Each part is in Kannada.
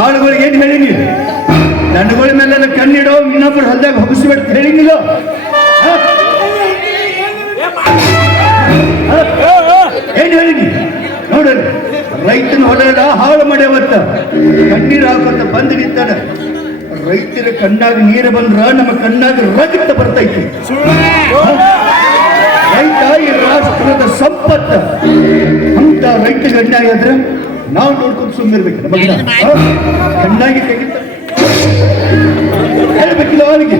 ಆಳುಗಳಿಗೆ ಏನ್ ಹೇಳಿನಿ? ದಂಡಗಳ ಮೇಲೆಲ್ಲ ಕಣ್ಣಿಡೋ, ಇನ್ನೊಬ್ಬರು ಹೊಲ್ದಾಗ ಹೊಗಿಸ್ಬಿಟ್ಟು ಹೇಳಿನಿಲ್ಲ. ಏನ್ ಹೇಳಿನಿ ನೋಡ್ರಿ, ರೈತನ ಹೊಲ ಹಾಳು ಮಾಡ್ಯಾವತ್ತ, ಕಣ್ಣೀರು ಹಾಕತ್ತ ಬಂದು ನಿಂತಾನ. ರೈತರ ಕಣ್ಣಾಗ ನೀರು ಬಂದ್ರ ನಮ್ಮ ಕಣ್ಣಾಗ ರಕ್ತ ಬರ್ತೈತಿ. ರೈತ ಈ ರಾಷ್ಟ್ರದ ಸಂಪತ್ತ. ಅಂತ ರೈತಗೆ ಅನ್ಯಾಯ ಆದ್ರೆ ನಾವು ನೋಡ್ಕೊಂಡು ಸುಮ್ಮನಿರ್ಬೇಕು. ನಮಗಿನ ಕಣ್ಣಾಗಿ ತೆಗಿತ ಹೇಳ್ಬೇಕಿಲ್ಲ ಅವನಿಗೆ.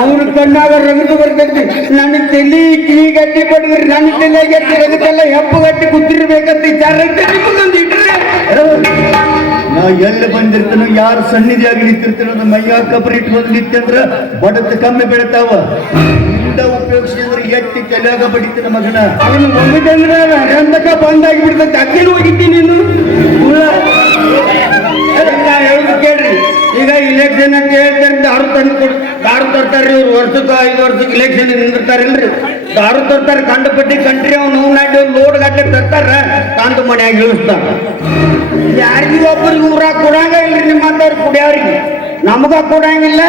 ಅವ್ರ ಕಣ್ಣಾಗ ರಗದು ಬರ್ತೈತಿ. ನನ್ನ ತಲೆ ಕಿವಿ ಗಟ್ಟಿ ಪಡೆದ್ರಿ, ನನ್ನ ತಲೆಗೆ ರಗದೆಲ್ಲ ಹೆಪ್ಪು ಗಟ್ಟಿ ಕೂತಿರ್ಬೇಕಂತ ರೈತ ನಿಮಗೊಂದು ಇಟ್ರೆ ನಾ ಎಲ್ಲಿ ಬಂದಿರ್ತಾನೋ, ಯಾರು ಸನ್ನಿಧಿಯಾಗಿ ನಿಂತಿರ್ತಾನೋ, ನಮ್ಮ ಮೈಯಾಗ ಕಬ್ಬರಿ ಇಟ್ಕೊಂಡು ನಿಂತಂದ್ರ ಬಡತ ಕಮ್ಮಿ ಬೆಳಿತಾವ. ಇಂದ ಉಪಯೋಗಿಸಿದ್ರೆ ಎತ್ತಿ ತಲೆಯಾಗ ಬಡಿತಾನ ಮಗನ. ಅವನು ಒಮ್ಮಿದಂದ್ರೆ ರಂಧಕ ಬಂದಾಗಿ ಬಿಡ್ತೈತಿ. ಅಕ್ಕೇನು ಹೋಗಿದ್ದೀನಿ ನೀನು ಹೇಳುದು ಕೇಳ್ರಿ. ಈಗ ಇಲೆಕ್ಷನ್ ಅಂತ ಹೇಳ್ತಾರೆ, ದಾರು ತರ್ತಾರ್ರಿ. ಇವ್ರು ವರ್ಷಕ್ಕೆ 5 ವರ್ಷಕ್ಕೆ ಇಲೆಕ್ಷನ್ ನಿಂದಿರ್ತಾರಿಲ್ರಿ, ದಾರು ತರ್ತಾರೆ. ಕಂಡುಪಟ್ಟಿ ಕಂಟ್ರಿ ಅವ್ನು ನಾಡಿ ಲೋಡ್ ಗಟ್ಟೆ ತರ್ತಾರ, ಕಾಂತು ಮನ್ಯಾಗ ಇಳಿಸ್ತಾರ. ಯಾರಿಗೂ ಒಬ್ಬರಿಗೆ ಊರಾಗ ಕೊಡಂಗ ಇಲ್ರಿ. ನಿಮ್ಮಂತವ್ರು ಕುಡಿಯವ್ರಿಗೆ ನಮಗ ಕೊಡಂಗಿಲ್ಲ.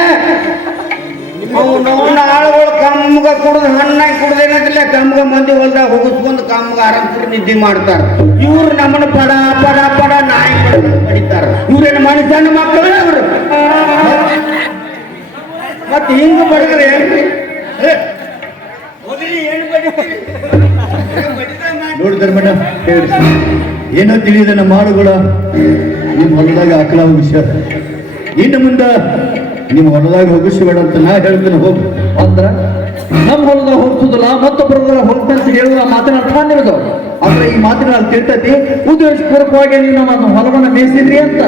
ಅವನ ಆಳುಗಳು ಕಮ್ಮಗ ಕುಡ್ದು ಹಣ್ಣಾಗಿ ಕುಡ್ದೇನಂತಿಲ್ಲ, ಕಮ್ಮಗ ಮಂದಿ ಹೊಲ್ದಾಗ ಹೋಗಿಸ್ಕೊಂಡು ಕಮ್ಮಗ ಆರಾಮ್ಸರಿ ನಿದ್ದೆ ಮಾಡ್ತಾರ. ಇವ್ರು ನಮ್ಮನ್ನ ಪಡ ಪಡ ಪಡ ನಾಯಿ ಪಡಿತಾರ. ಇವ್ರೇನು ಮನುಷ್ಯನ ಮಕ್ಕಳು ಇವ್ರು. ಮತ್ತೆ ಹಿಂಗ ಬಡಗ್ರೆ ನೋಡಿದ್ರ ಮೇಡಮ್, ಏನೋ ತಿಳಿದ ನಮ್ಮ ಮಾಡುಗಳ ನಿಮ್ಮ ಹೊಲದಾಗ ಆಕಳ ವಿಷಯ. ಇನ್ನು ಮುಂದ ನಿಮ್ಮ ಹೊಲದಾಗ ಹೋಗಿಸಬೇಡ ಅಂತ ನಾ ಹೇಳ್ತೇನೆ. ಹೋಗು ಅಂದ್ರ ನಮ್ಮ ಹೊಲದಾಗ ಹೋಗ್ತದಲ್ಲ, ಮತ್ತೊಬ್ಬರ ಹೋಗ್ತಂತ ಹೇಳುವ ಮಾತಿನ ಅರ್ಥ ನಿಮ್ದು. ಆದ್ರೆ ಈ ಮಾತಿನ ಅಲ್ಲಿ ತಿಳ್ತೈತಿ, ಉದ್ದೇಶಪೂರ್ವಕವಾಗಿ ನೀವು ನಮ್ಮ ಹೊಲವನ್ನ ಮೇಯಿಸಿದ್ರಿ ಅಂತ.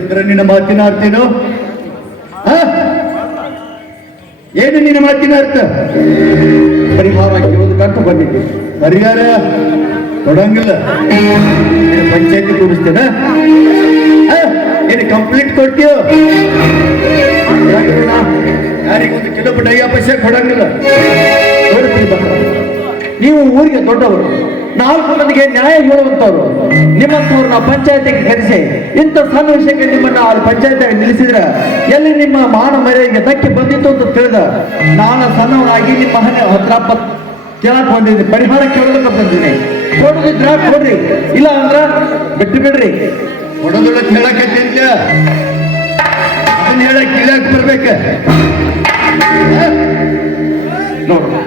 ಅಂದ್ರೆ ನಿನ್ನ ಮಾತಿನ ಅರ್ಥೇನು? ಏನು ನಿನ್ನ ಮಾತಿನ ಅರ್ಥ? ಪರಿಹಾರ ಕೇಳೋದಕ್ಕಂತ ಬಂದಿದ್ದೆ. ಪರಿಹಾರ ಕೊಡಂಗಿಲ್ಲ. ಪಂಚಾಯತಿ ಕೂಡಿಸ್ತೇನೆ. ಏನು ಕಂಪ್ಲೀಟ್ ಕೊಡ್ತೀಯೋ? ಯಾರಿಗೊಂದು ಕಿಲೋಮೀಟರ್ 5 ಪೈಸೆ ಕೊಡಂಗಿಲ್ಲ. ನೀವು ಊರಿಗೆ ದೊಡ್ಡವರು, 4 ಮಂದಿಗೆ ನ್ಯಾಯ ಹೇಳುವಂತವ್ರು. ನಿಮ್ಮಂತವ್ರನ್ನ ಪಂಚಾಯತಿಗೆ ಕರೆಸಿ ಇಂಥ ಸಣ್ಣ ವಿಷಯಕ್ಕೆ ನಿಮ್ಮನ್ನ ಅಲ್ಲಿ ಪಂಚಾಯತಿಗೆ ನಿಲ್ಲಿಸಿದ್ರ ಎಲ್ಲಿ ನಿಮ್ಮ ಮಾನ ಮರ್ಯಾದೆಗೆ ಧಕ್ಕೆ ಬಂದಿತ್ತು ಅಂತ ತಿಳಿದ ನಾನು ಸಣ್ಣವನಾಗಿ ನಿಮ್ಮ ಹತ್ರ ಕೇಳಕ್ ಬಂದಿದ್ದೀನಿ, ಪರಿಹಾರ ಕೇಳೋದಕ್ಕೆ ಬಂದಿದ್ದೀನಿ. ಕೊಡೋದಿದ್ರ ಕೊಡ್ರಿ, ಇಲ್ಲ ಅಂದ್ರ ಬಿಟ್ಟು ಬಿಡ್ರಿ. ಕೊಡೋದಿಲ್ಲ ಹೇಳಕತ್ತಿದ್ದ, ಅದನ್ನ ಹೇಳಕ್ ಇಳಕ್ ಬರ್ಬೇಕ. ನೋಡ್ರಿ,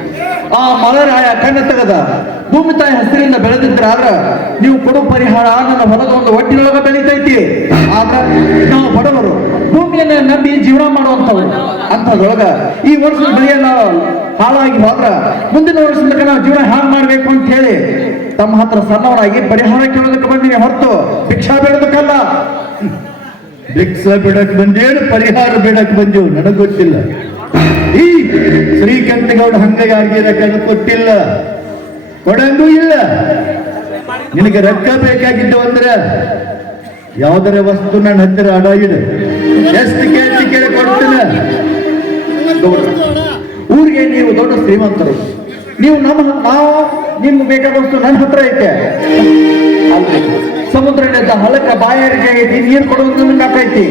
ಆ ಮಲರಾಯ ಕಣ್ಣು ತೆಗದ ಭೂಮಿ ತಾಯಿ ಹಸಿರಿಂದ ಬೆಳೆದಿದ್ರ ಆದ್ರ ನೀವು ಕೊಡೋ ಪರಿಹಾರ ನನ್ನ ಹೊಲದ ಒಂದು ಒಟ್ಟಿನೊಳಗ ಬೆಳೀತೈತಿ. ಆದ್ರ ನಾವು ಬಡವರು ಭೂಮಿಯನ್ನ ನಂಬಿ ಜೀವನ ಮಾಡುವಂತವ್ರು. ಅಂತದ್ರೊಳಗ ಈ ವರ್ಷದ ಬೆಳೆಯನ್ನ ಹಾಳಾಗಿ ಹೋದ್ರ ಮುಂದಿನ ವರ್ಷದ ನಾವು ಜೀವನ ಹಾಳು ಮಾಡ್ಬೇಕು ಅಂತ ಹೇಳಿ ತಮ್ಮ ಹತ್ರ ಸಣ್ಣವರಾಗಿ ಪರಿಹಾರ ಕೇಳೋದಕ್ಕೆ ಬಂದಿನಿ, ಹೊರತು ಭಿಕ್ಷಾ ಬೇಡೋದಕ್ಕಲ್ಲ. ಭಿಕ್ಷಾ ಬಿಡಕ್ ಬಂದೇನು, ಪರಿಹಾರ ಬೇಡಕ್ ಬಂದೇವು ನನಗ್ ಗೊತ್ತಿಲ್ಲ. ಈ ಶ್ರೀಕಂಠಗೌಡ ಹಂಗ ಯಾರಿಗೆ ಕೊಟ್ಟಿಲ್ಲ, ಕೊಡಂಗೂ ಇಲ್ಲ. ನಿನಗೆ ರೊಕ್ಕ ಬೇಕಾಗಿದ್ದು ಅಂದ್ರೆ ಯಾವ್ದಾರ ವಸ್ತು ನನ್ನ ಹತ್ತಿರ ಅಡ ಇಡು, ಎಷ್ಟು ಕೇಳಿ ಕೊಡ್ತೀನಿ. ಊರಿಗೆ ನೀವು ದೊಡ್ಡ ಶ್ರೀಮಂತರು, ನೀವು ನಾವು ನಿಮ್ಗೆ ಬೇಕಾದ ವಸ್ತು ನನ್ನ ಹತ್ರ ಐತೆ. ಸಮುದ್ರದಿಂದ ಹಳ್ಳಕ್ಕ ಬಾಯಾರಿಗೆ ಐತಿ, ನೀರು ಕೊಡೋದು ನಮ್ಗೆ ಆಕೈತಿ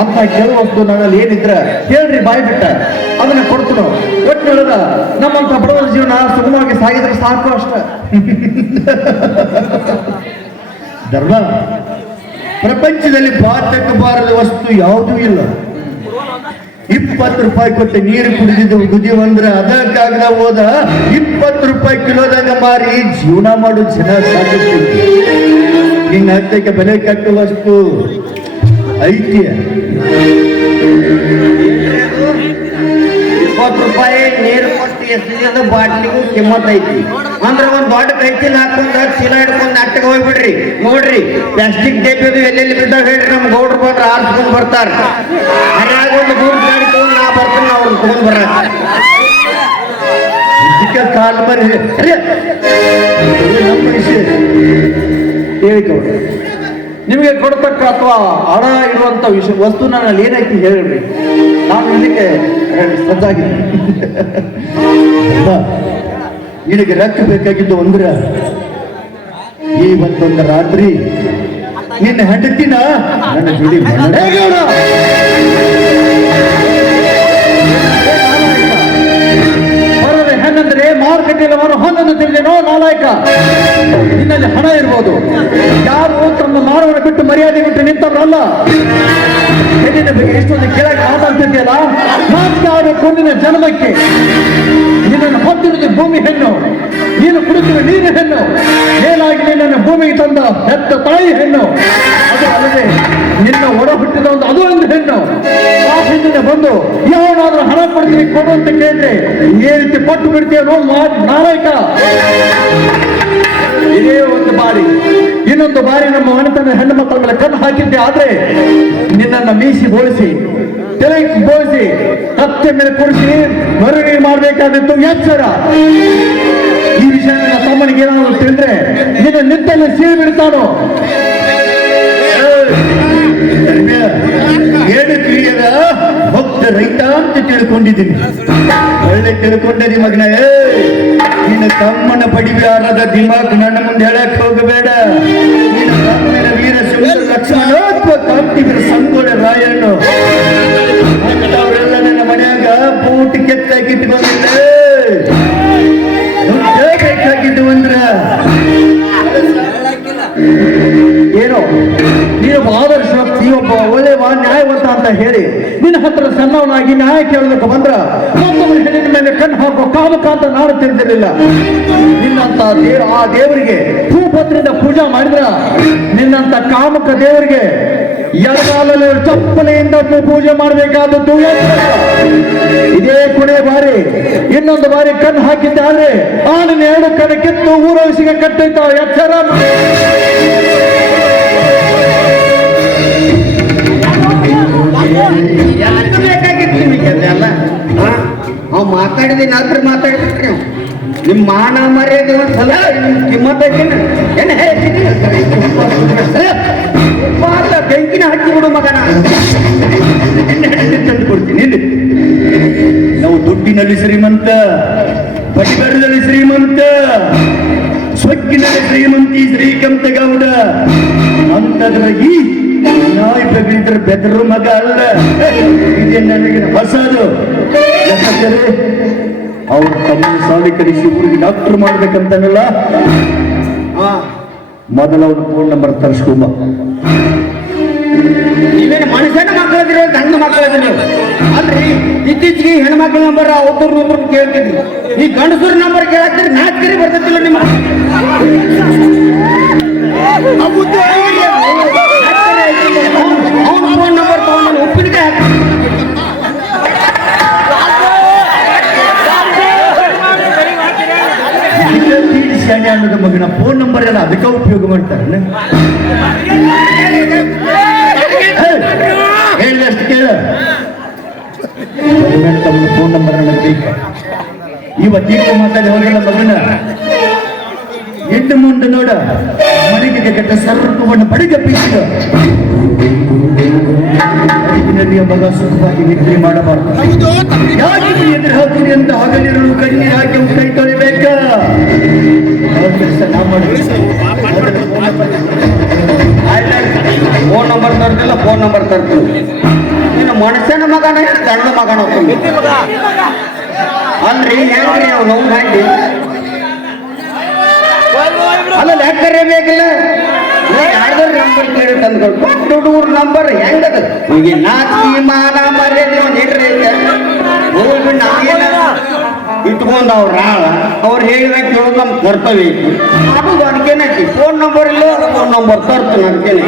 ಅಂತ ಕೆಲವು ವಸ್ತು ನನ್ನಲ್ಲಿ ಏನಿದ್ರ ಹೇಳ್ರಿ, ಬಾಯಿ ಬಿಟ್ಟ ಅದನ್ನ ಕೊಡ್ತೀನೋ. ಒಟ್ಟಿನೊಳಗ ನಮ್ಮಂತ ಬಡವರ ಜೀವನ ಸುಗಮವಾಗಿ ಸಾಗಿದ್ರೆ ಸಾಕು ಅಷ್ಟ. ಧರ್ಮ ಪ್ರಪಂಚದಲ್ಲಿ ಬಾತಕ್ಕೆ ಬಾರದ ವಸ್ತು ಯಾವುದೂ ಇಲ್ಲ. 20 ರೂಪಾಯಿ ಕೊಟ್ಟು ನೀರು ಕುಡಿದಿದ್ದು ಕುದಿಯುವಂದ್ರೆ ಅದಕ್ಕಾಗದ ಹೋದ 20 ರೂಪಾಯಿ ಕಿಲೋದಾಗ ಮಾರಿ ಜೀವನ ಮಾಡೋ ಜನ ಸಾಕಷ್ಟು. ನಿನ್ನ ಹತ್ತಕ್ಕೆ ಬೆಲೆ ಕಟ್ಟುವ ವಸ್ತು ಐತಿ. 20 ರೂಪಾಯಿ ನೀರು ಕೊಟ್ಟು ಎಷ್ಟು ಬಾಟ್ಲಿಗೂ ಕಿಮ್ಮತ್ ಐತಿ. ಅಂದ್ರೆ ಒಂದ್ ದೊಡ್ಡ ಕೈಚೀಲ ಹಾಕೊಂಡ್ ಚೀಲ ಹಿಡ್ಕೊಂಡ್ ಅಟ್ಟಗೆ ಹೋಗ್ಬಿಡ್ರಿ. ನೋಡ್ರಿ ಪ್ಲಾಸ್ಟಿಕ್ ಡೇಬಿದು ಎಲ್ಲೆಲ್ಲಿ ಬಿದ್ದಾಗ ಹೇಳ್ರಿ, ನಮ್ ಗೌಡ್ರು ಬಂದ್ರೆ ಆರಿಸ್ಕೊಂಡ್ ಬರ್ತಾರ. ಹರಿಯಾಗ ಒಂದು ದೂರ ಗಾಡಿ ತಗೊಂಡ್ ನಾ ಬರ್ತೀನಿ, ಅವ್ರನ್ನ ತಗೊಂಡ್ ಬರ ಕಾಲ್ ಮರಿ ಹೇಳಿ ಗೌಡ್ರು, ನಿಮಗೆ ಕೊಡತಕ್ಕ ಅಥವಾ ಹಣ ಇರುವಂತ ವಿಷಯ ವಸ್ತು ನನ್ನಲ್ಲಿ ಏನೈತಿ ಹೇಳ್ರಿ, ನಾನು ಇದಕ್ಕೆ ಸಜ್ಜಾಗಿದ್ದೀನಿ. ನಿನಗೆ ರೊಕ್ಕ ಬೇಕಾಗಿದ್ದು ಅಂದ್ರ ಇವತ್ತೊಂದು ರಾತ್ರಿ ನಿನ್ನ ಹೆಂಡತಿನ ನನ್ನ ಜೋಡಿ ಬರೋದು ಹೆಣ್ಣಂದ್ರೆ ಮಾರುಕಟ್ಟೆಯಲ್ಲಿ ಅವರು ಹೊಂದನ್ನು ತಿಳಿದೇನೋ ನಾಲಾಯಕ. ನಿನ್ನಲ್ಲಿ ಹಣ ಇರ್ಬೋದು, ಯಾರು ತಮ್ಮ ಮಾನವನ ಬಿಟ್ಟು ಮರ್ಯಾದೆ ಬಿಟ್ಟು ನಿಂತವ್ರಲ್ಲ. ಹೆಣ್ಣಿನ ಬಗ್ಗೆ ಎಷ್ಟೊಂದು ಕೆಳಗೆ ಮಾತಾಡ್ತಿದ್ಯಲ್ಲ, ನಾನು ಕೊಂಡಿನ ಜನ್ಮಕ್ಕೆ ನಿನ್ನನ್ನು ಹೊತ್ತಿರುವುದು ಭೂಮಿ ಹೆಣ್ಣು, ನೀನು ಕುಡಿತಿರುವ ನೀರು ಹೆಣ್ಣು, ಮೇಲಾಗಿ ನಿನ್ನನ್ನು ಭೂಮಿಗೆ ತಂದ ಹೆತ್ತ ತಾಯಿ ಹೆಣ್ಣು, ಅದು ಅಲ್ಲದೆ ನಿನ್ನ ಒಡ ಹುಟ್ಟಿದ ಅದು ಒಂದು ಹೆಣ್ಣು. ಆ ಹೆಣ್ಣಿನ ಬಂದು ಯಾವನಾದ್ರೂ ಹಣ ಕೊಡ್ತೀನಿ ಕೊಡು ಅಂತ ಕೇಳಿದ್ರೆ ಏ ರೀತಿ ಕೊಟ್ಟು ಬಿಡ್ತೀಯೋ ನಾರಾಯಕ. ಇದೇ ಒಂದು ಬಾರಿ, ಇನ್ನೊಂದು ಬಾರಿ ನಮ್ಮ ಮನೆತನ ಹೆಣ್ಣು ಮಕ್ಕಳ ಮೇಲೆ ಕಣ್ಣು ಹಾಕಿದ್ದೆ ಆದ್ರೆ ನಿನ್ನನ್ನು ಮೀಸಿ ಬೋಳಿಸಿ ತಲೆ ಬೋಳಿಸಿ ಕತ್ತೆ ಮೇಲೆ ಕೂರಿಸಿ ಮರುಗಿ ಮಾಡಬೇಕಾದಿತ್ತು ಎಚ್ಚರ. ಈ ವಿಷಯ ನನ್ನ ತಮ್ಮನಿಗೆ ಏನಾದ್ರು ತಿಳಿದ್ರೆ ನಿನ್ನ ನಿತ್ತಲ್ಲಿ ಸೀಳಿ ಬಿಡ್ತಾನೋ. ಏನು ತಿಳಿಯದ ಭಕ್ತ ರೈತ ಅಂತ ತಿಳ್ಕೊಂಡಿದ್ದೀನಿ. ಒಳ್ಳೆ ತಿಳ್ಕೊಂಡದಿ ಮಗನ. ನಿನ್ನ ತಮ್ಮನ ಪಡಿಬ್ಯಾರದ ದಿಮಾಕ್ ನನ್ನ ಮುಂದೆ ಹೇಳಕ್ ಹೋಗಬೇಡ. ನಿನ್ನ ತಮ್ಮನ ವೀರ ಶಿವ ಲಕ್ಷ್ಮಣ ಕಾಪ್ತಿಗರ ಸಂಗೋಳ ರಾಯಣ್ಣು ಅವರೆಲ್ಲ ನನ್ನ ಮನ್ಯಾಗ ಬೂಟಿ ಕೆತ್ತಾಕಿಟ್ಕೊಂಡಿದ್ದೆ. ಬೇಕಾಗಿದ್ದು ಅಂದ್ರ ಏನೋ ನೀನು ಆದರ್ಶ ಒಬ್ಬ ಒಳ್ಳೆಯ ನ್ಯಾಯವಂತ ಅಂತ ಹೇಳಿ ನಿನ್ನ ಹತ್ರ ಸಣ್ಣವನಾಗಿ ನ್ಯಾಯ ಕೇಳೋದಕ್ಕೆ ಬಂದ್ರ ಮತ್ತೊಬ್ಬರ ಹೆಣ್ಣಿನ ಮೇಲೆ ಕಣ್ಣು ಹಾಕೋ ಕಾಮಕ ಅಂತ ನಾನು ತಿಳಿದಿರಲಿಲ್ಲ. ನಿನ್ನಂತ ಆ ದೇವರಿಗೆ ಭೂಪತ್ರಿಂದ ಪೂಜಾ ಮಾಡಿದ್ರ ನಿನ್ನಂತ ಕಾಮಕ ದೇವರಿಗೆ ಎಡಗಾಲಲ್ಲಿ ಚಪ್ಪಲೆಯಿಂದ ಪೂಜೆ ಮಾಡಬೇಕಾದದ್ದು. ಇದೇ ಕೊನೆ ಬಾರಿ ಇನ್ನೊಂದು ಬಾರಿ ಕಣ್ಣು ಹಾಕಿದ್ದಾದ್ರೆ ಆ ನಿನ್ನ ಎರಡು ಕಡೆ ಕಿತ್ತು ಊರವಸಿಗೆ ಕಟ್ಟಿದ್ದ ಎಚ್ಚರ. ಬೇಕಾಗಿತ್ತು ನಿಮಗೆ ಅದೆಲ್ಲ. ಅವ್ ಮಾತಾಡಿದ ನಾತ್ರ ಮಾತಾಡಿದ್ರಿ ನಿಮ್ ಮಾನ ಮರ್ಯಾದೆ ಒಂದ್ಸಲ ನಿಮ್ ಕಿಮ್ಮತ್ತ ಏನ್ ಹೇಳ್ತೀನಿ ಬೆಂಕಿನ ಹಚ್ಚಿ ಬಿಡು ಮಗನ. ತಂದು ಕೊಡ್ತೀನಿ. ನಾವು ದುಡ್ಡಿನಲ್ಲಿ ಶ್ರೀಮಂತ, ಬಡಿಬರದಲ್ಲಿ ಶ್ರೀಮಂತ, ಸೊಕ್ಕಿನಲ್ಲಿ ಶ್ರೀಮಂತಿ ಶ್ರೀಕಂತಗೌಡ ಅಂತದ್ರ ಈ ನಾಯಿ ಬೆಗಿದ್ರೆ ಬೆದರು ಮಗ ಅಲ್ಲ. ಇದೇ ನನಗೆ ಹೊಸದು. ಯಾಕಂದರೆ ಅವ್ರ ತಮ್ಮ ಸಾಲಿ ಕಲಿಸಿ ಊರಿಗೆ ಡಾಕ್ಟರ್ ಮಾಡ್ಬೇಕಂತಾನಲ್ಲ, ಮೊದಲ ಅವ್ರ ಫೋನ್ ನಂಬರ್ ತರಿಸ್ಕೊಂಬ. ನೀವೇನು ಮನುಷ್ಯನ ಮಕ್ಕಳದಿರೋ ಗಂಡು ಮಕ್ಕಳದ ನೀವು ಅಲ್ರಿ. ಇತ್ತೀಚೆಗೆ ಹೆಣ್ಮಕ್ಳ ನಂಬರ್ ಒಬ್ಬರು ಕೇಳ್ತಿದ್ವಿ, ಈ ಗಂಡಸೂರ್ ನಂಬರ್ ಕೇಳಾಕ್ತಿರಿ ನಾಚಿಕೆರಿ ಬರ್ತೈತಿಲ್ಲ ನಿಮ್ಮ. ಅವನ ಫೋನ್ ನಂಬರ್ ತಗೊಂಡು ಉಪ್ಪಿನಕಾಯಿ ಶಾಣೆ ಅನ್ನೋದು ಮಗನ ಫೋನ್ ನಂಬರ್ ಎಲ್ಲ ಅದಕ್ಕೆ ಉಪಯೋಗ ಮಾಡ್ತಾರಲ್ಲ. ಹೇಳಿದಷ್ಟು ಕೇಳ. ತಮ್ಮ ಫೋನ್ ನಂಬರ್ ನನಗೆ ಬೇಕು. ಇವತ್ತೀಗ ಮಾತಾಡಿ ಹೋಗಲ್ಲ ಮಗನ. ಎಂಟು ಮುಂದೆ ನೋಡ ಮನೆಗೆ ಕೆಟ್ಟ ಸರ್ಪವನ್ನು ಬಡಿಗಪ್ಪಿಸಿದ ಮಗ ಸುಖವಾಗಿ ನಿದ್ರೆ ಮಾಡಬಾರದು. ಯಾಕೆ ಎದುರು ಹಾಕಿರಿ ಅಂತ ಹಗಲಿರಲು ಕಣ್ಣೀರು ಹಾಕಿ ಕೈ ತೊಳಿಬೇಕ. ಫೋನ್ ನಂಬರ್ ತರ್ತಿಲ್ಲ, ಫೋನ್ ನಂಬರ್ ತರ್ತೀವಿ. ನೀನು ಮನುಷ್ಯನ ಮಗನ ಗಂಡ ಮಗನ ಅಲ್ರಿ. ಹೆಂಗ್ರಿ ಅವ್ನು ನೋವು ಹಾಕಿ ಅಲ್ಲ ಲೆಕ್ಕರೇ ಬೇಕಿಲ್ಲ. ಯಾರ್ದಾರು ನಂಬರ್ ಕೇಳಿ ತಂದ್ಕೊಟ್ಟು ಹುಡುಗರ ನಂಬರ್ ಹೆಂಗದ ಈಗ ನಾಚಿಕೆ ಮಾನ ಮರ್ಯಾದೆ ಒಂದು ಇಟ್ರೆ ಹೋಗ್ಬಿಟ್ಟು ನಾವೇನ ಇಟ್ಕೊಂಡು ಅವ್ರ ಅವ್ರು ಹೇಳಿದಾಗ ಕೇಳೋದು ನಮ್ಮ ಕರ್ತವ್ಯ ಐತಿ. ಅದು ಅದಕ್ಕೇನೈತಿ. ಫೋನ್ ನಂಬರ್ ಇಲ್ಲ, ಫೋನ್ ನಂಬರ್ ತರ್ತು ಅದಕ್ಕೇನೆ.